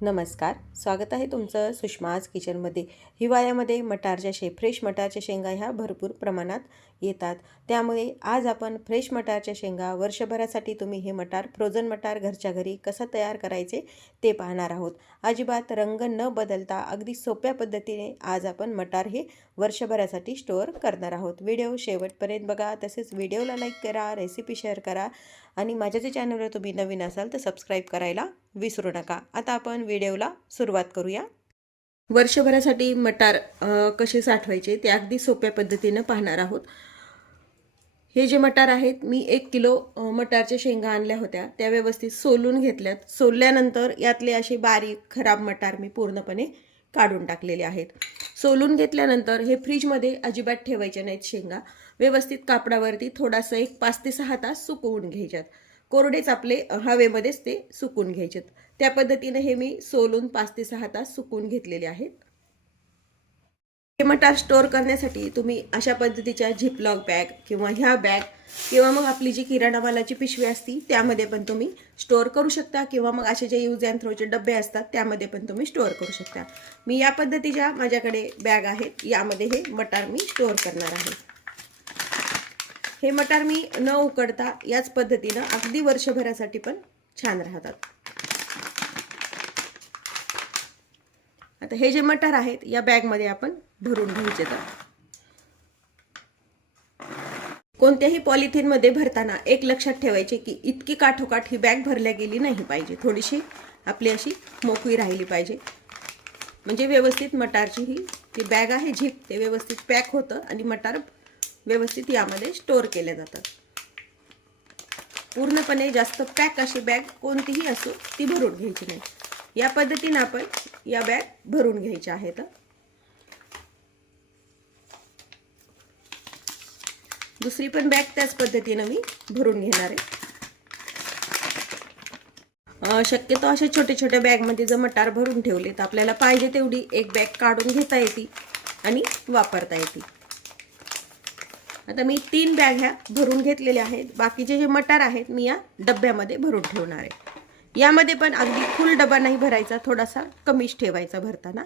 नमस्कार, स्वागत आहे तुमचं सुषमाज किचनमध्ये। हिवाळ्यामध्ये फ्रेश मटारच्या शेंगा ह्या भरपूर प्रमाणात येतात। त्यामुळे आज आपण फ्रेश मटारच्या शेंगा वर्षभरासाठी तुम्ही हे फ्रोझन मटार घरच्या घरी कसा तयार करायचे ते पाहणार आहोत। अजिबात रंग न बदलता अगदी सोप्या पद्धतीने आज आपण मटार हे वर्षभरासाठी स्टोअर करणार आहोत। व्हिडिओ शेवटपर्यंत बघा, तसेच व्हिडिओला लाईक करा, रेसिपी शेअर करा आणि माझ्या जे चॅनलवर तुम्ही नवीन असाल तर सबस्क्राईब करायला विसरू नका। आता आपण व्हिडिओला सुरुवात करूया। वर्षभरासाठी मटार कसे साठवायचे ते अगदी सोप्या पद्धतीने पाहणार आहोत। हे जे मटार आहेत, मी 1 किलो मटारच्या शेंगा आणल्या होत्या, त्या व्यवस्थित सोलून घेतल्यात। सोलल्यानंतर यातले असे बारीक खराब मटार मी पूर्णपणे काढून टाकलेले आहेत। सोलून घेतल्यानंतर हे फ्रीजमध्ये अजिबात ठेवायचे नाहीत। शेंगा व्यवस्थित कापडावरती थोडासा एक 5 ते 6 तास सुकवून घ्यायच्यात। कोरडेच आपले हवेमध्येच ते सुकून घ्यायचेत। त्या पद्धतीने हे मी सोलून 5 ते 6 तास सुकवून घेतलेले आहेत। हे मटार स्टोअर करण्यासाठी तुम्ही अशा पद्धतीच्या झिपलॉक बॅग किंवा ह्या बॅग किंवा मग आपली जी किराणा मालाची पिशवी असती त्यामध्ये पण तुम्ही स्टोअर करू शकता, किंवा मग असे जे यूज अँड थ्रोचे डब्बे असतात त्यामध्ये पण तुम्ही स्टोअर करू शकता। मी या पद्धतीच्या माझ्याकडे बॅग आहेत, यामध्ये हे मटार मी स्टोअर करणार आहे। हे मटार मी न उकडता याच पद्धतीने अगदी वर्षभरासाठी पण छान राहतात। आता हे जे मटार आहेत या बॅग मध्ये आपण भरून घ्यायचे। कोणत्याही पॉलिथिन मध्ये भरताना एक लक्षात ठेवायचे की इतकी काठोकाठ ही बॅग भरल्या गेली नाही पाहिजे, थोडीशी आपली अशी मोकळी राहिली पाहिजे, म्हणजे व्यवस्थित मटारची ही बॅग आहे झिप ते व्यवस्थित पॅक होतं आणि मटार व्यवस्थित यामध्ये स्टोअर केले जातात। पूर्णपणे जास्त पॅक अशी बॅग कोणतीही असो ती भरून घ्यायची नाही। या पद्धतीने आपण या बॅग भरून घ्यायच्या आहेत। दुसरी पण बॅग त्याच पद्धतीने मी भरून घेणार आहे। शक्यतो अशा छोट्या बॅग मध्ये जर मटार भरून ठेवले तर आपल्याला पाहिजे तेवढी एक बॅग काढून घेता येते आणि वापरता येते। आता मी 3 बॅग ह्या भरून घेतलेल्या आहेत। बाकीचे जे मटार आहेत मी या डब्यामध्ये भरून ठेवणार आहे। यामध्ये पण अगदी फुल डबा नाही भरायचा, थोडासा कमीच ठेवायचा भरताना।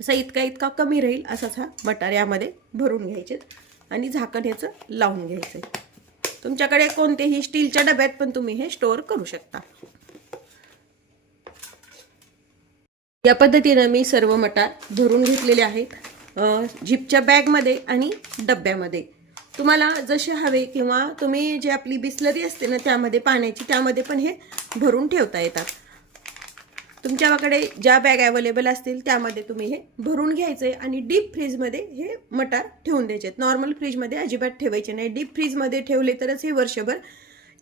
असा इतका कमी राहील असाच हा मटार यामध्ये भरून घ्यायचे आणि झाकण याचं लावून घ्यायचं। तुमच्याकडे कोणतेही स्टीलच्या डब्यात पण तुम्ही हे स्टोअर करू शकता। या पद्धतीने मी सर्व मटार भरून घेतलेले आहेत झिपच्या बॅग मध्ये आणि डब्यामध्ये। तुम्हाला जसे हवे किंवा तुम्ही जे आपली बिस्लरी असते ना त्यामध्ये पाण्याची, त्यामध्ये पण हे भरून ठेवता येतात। तुमच्याकडे ज्या बॅग अवेलेबल असतील त्यामध्ये तुम्ही हे भरून घ्यायचे आणि डीप फ्रीज मध्ये हे मटार ठेवून द्यायचे। नॉर्मल फ्रीज मध्ये अजिबात ठेवायचे नाही, डीप फ्रीज मध्ये ठेवले तरच हे वर्षभर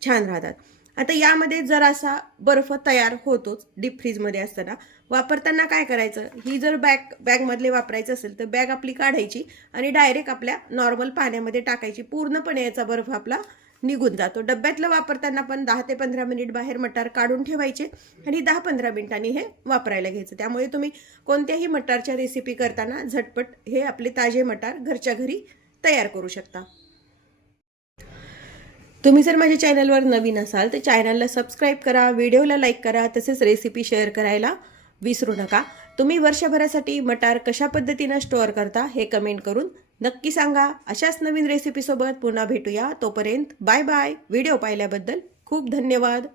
छान राहतात। आता यामध्ये जरासा बर्फ तयार होतोच डीप फ्रीज मध्ये असताना। वापरताना काय करायचं, ही जर बॅग मधले वापरायचं असेल तर बॅग आपली काढायची आणि डायरेक्ट आपल्या नॉर्मल पाण्यामध्ये टाकायची, पूर्णपणे याचा बर्फ आपला निघून जातो। डब्यातलं वापरताना पण 10 ते 15 मिनिट बाहेर मटार काढून ठेवायचे आणि 10-15 मिनिटांनी हे वापरायला घ्यायचं। त्यामुळे तुम्ही कोणत्याही मटारच्या रेसिपी करताना झटपट हे आपले ताजे मटार घरच्या घरी तयार करू शकता। तुम्ही जर माझ्या चॅनलवर नवीन असाल तर चॅनलला सबस्क्राईब करा, व्हिडिओला लाईक करा, तसेच रेसिपी शेअर करायला विसरू नका। तुम्ही वर्षभरासाठी मटार कशा पद्धतीने स्टोअर करता हे कमेंट करून नक्की सांगा। अशाच नवीन रेसिपी सोबत पुन्हा भेटूया, तोपर्यंत बाय बाय। व्हिडिओ पाहिल्याबद्दल खूप धन्यवाद।